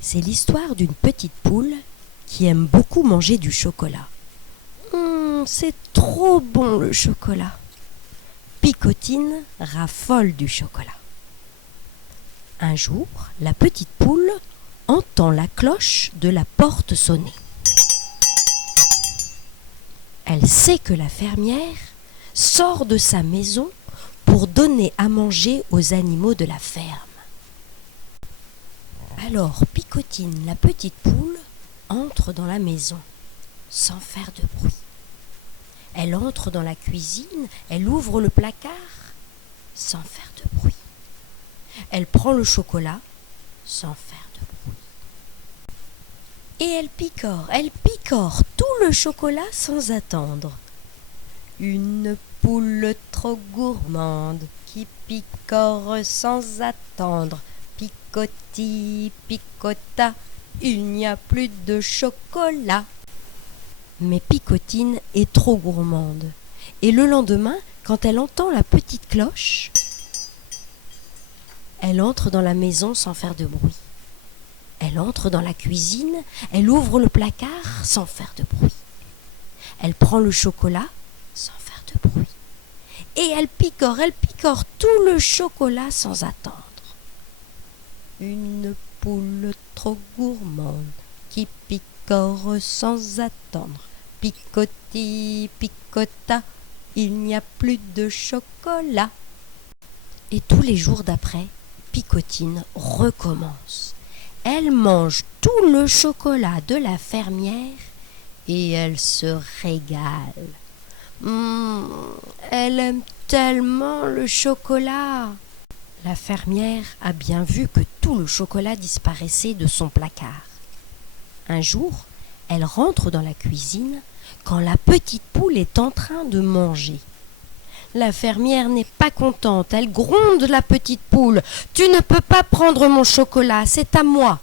C'est l'histoire d'une petite poule qui aime beaucoup manger du chocolat. C'est trop bon le chocolat. Picotine raffole du chocolat. Un jour, la petite poule entend la cloche de la porte sonner. Elle sait que la fermière sort de sa maison pour donner à manger aux animaux de la ferme. Alors Picotine, la petite poule, entre dans la maison sans faire de bruit. Elle entre dans la cuisine, elle ouvre le placard sans faire de bruit. Elle prend le chocolat sans faire de bruit. Et elle picore tout le chocolat sans attendre. Une poule trop gourmande qui picore sans attendre. Picoti, picota, il n'y a plus de chocolat. Mais Picotine est trop gourmande. Et le lendemain, quand elle entend la petite cloche, elle entre dans la maison sans faire de bruit. Elle entre dans la cuisine, elle ouvre le placard sans faire de bruit. Elle prend le chocolat sans faire de bruit. Et elle picore tout le chocolat sans attendre. Une poule trop gourmande qui picore sans attendre. Picoti, picota, il n'y a plus de chocolat. Et tous les jours d'après, Picotine recommence. Elle mange tout le chocolat de la fermière et elle se régale. Elle aime tellement le chocolat. La fermière a bien vu que tout le chocolat disparaissait de son placard. Un jour, elle rentre dans la cuisine quand la petite poule est en train de manger. La fermière n'est pas contente, elle gronde la petite poule. « Tu ne peux pas prendre mon chocolat, c'est à moi !»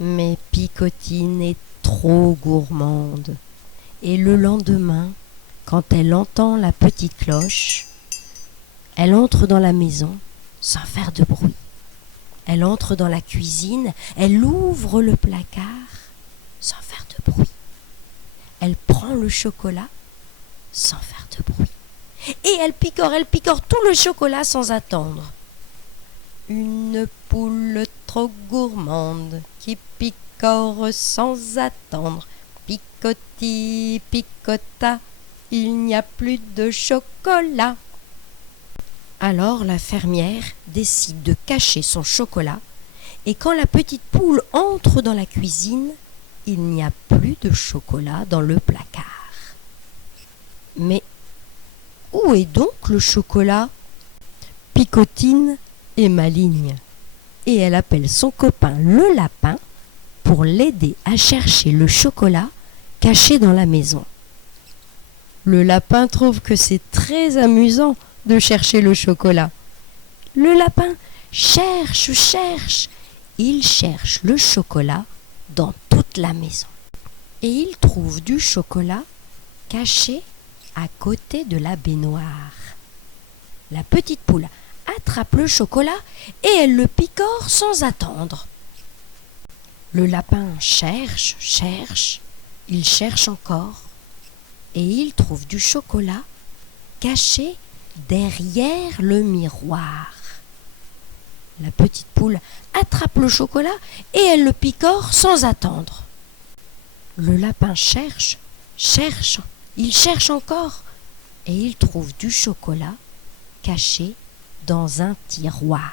Mais Picotine est trop gourmande. Et le lendemain, quand elle entend la petite cloche, elle entre dans la maison sans faire de bruit. Elle entre dans la cuisine, elle ouvre le placard sans faire de bruit. Elle prend le chocolat sans faire de bruit. Et elle picore tout le chocolat sans attendre. Une poule trop gourmande qui picore sans attendre. Picoti, picota, il n'y a plus de chocolat. Alors la fermière décide de cacher son chocolat et quand la petite poule entre dans la cuisine, il n'y a plus de chocolat dans le placard. Mais où est donc le chocolat ? Picotine est maligne et elle appelle son copain le lapin pour l'aider à chercher le chocolat caché dans la maison. Le lapin trouve que c'est très amusant de chercher le chocolat. Le lapin cherche, il cherche le chocolat dans toute la maison. Et il trouve du chocolat caché à côté de la baignoire. La petite poule attrape le chocolat et elle le picore sans attendre. Le lapin cherche, il cherche encore et il trouve du chocolat caché derrière le miroir. La petite poule attrape le chocolat et elle le picore sans attendre. Le lapin cherche, il cherche encore et il trouve du chocolat caché dans un tiroir.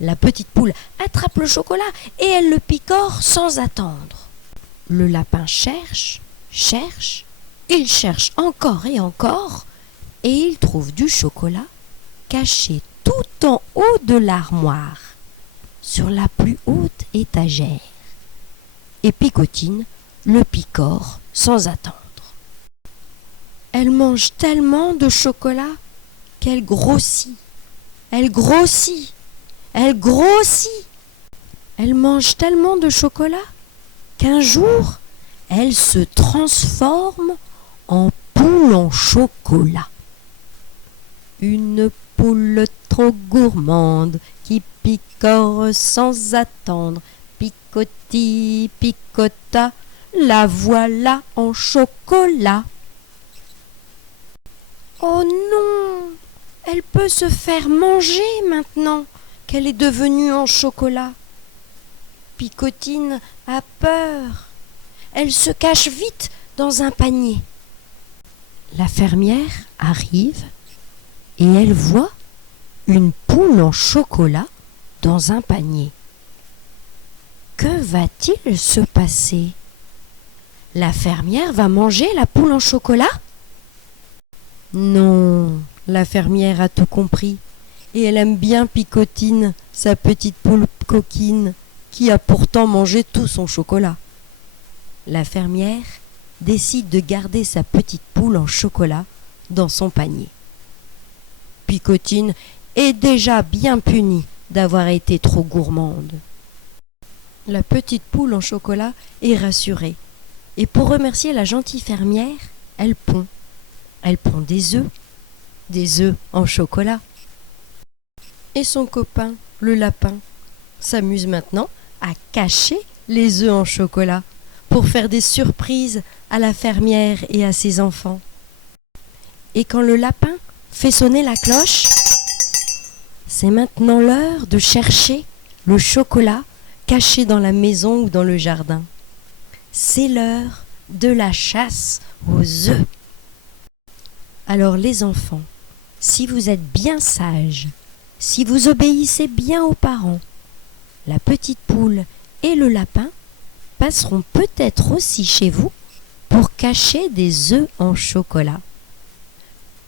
La petite poule attrape le chocolat et elle le picore sans attendre. Le lapin cherche, il cherche encore et encore et il trouve du chocolat caché tout en haut de l'armoire, sur la plus haute étagère. Et Picotine le picore sans attendre. Elle mange tellement de chocolat qu'elle grossit. Elle mange tellement de chocolat qu'un jour, elle se transforme en poule en chocolat. Une poule trop trop gourmande, qui picore sans attendre. Picoti, picota, la voilà en chocolat. Oh non! Elle peut se faire manger maintenant qu'elle est devenue en chocolat. Picotine a peur. Elle se cache vite dans un panier. La fermière arrive et elle voit une poule en chocolat dans un panier. Que va-t-il se passer? La fermière va manger la poule en chocolat? Non, la fermière a tout compris et elle aime bien Picotine, sa petite poule coquine, qui a pourtant mangé tout son chocolat. La fermière décide de garder sa petite poule en chocolat dans son panier. Picotine est déjà bien punie d'avoir été trop gourmande. La petite poule en chocolat est rassurée et pour remercier la gentille fermière, elle pond. Elle pond des œufs en chocolat. Et son copain, le lapin, s'amuse maintenant à cacher les œufs en chocolat pour faire des surprises à la fermière et à ses enfants. Et quand le lapin fait sonner la cloche, c'est maintenant l'heure de chercher le chocolat caché dans la maison ou dans le jardin. C'est l'heure de la chasse aux œufs. Alors les enfants, si vous êtes bien sages, si vous obéissez bien aux parents, la petite poule et le lapin passeront peut-être aussi chez vous pour cacher des œufs en chocolat.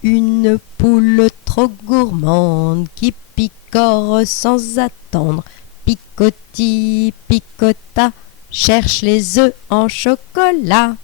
Une poule trop gourmande qui picore sans attendre, picoti, picota, cherche les œufs en chocolat.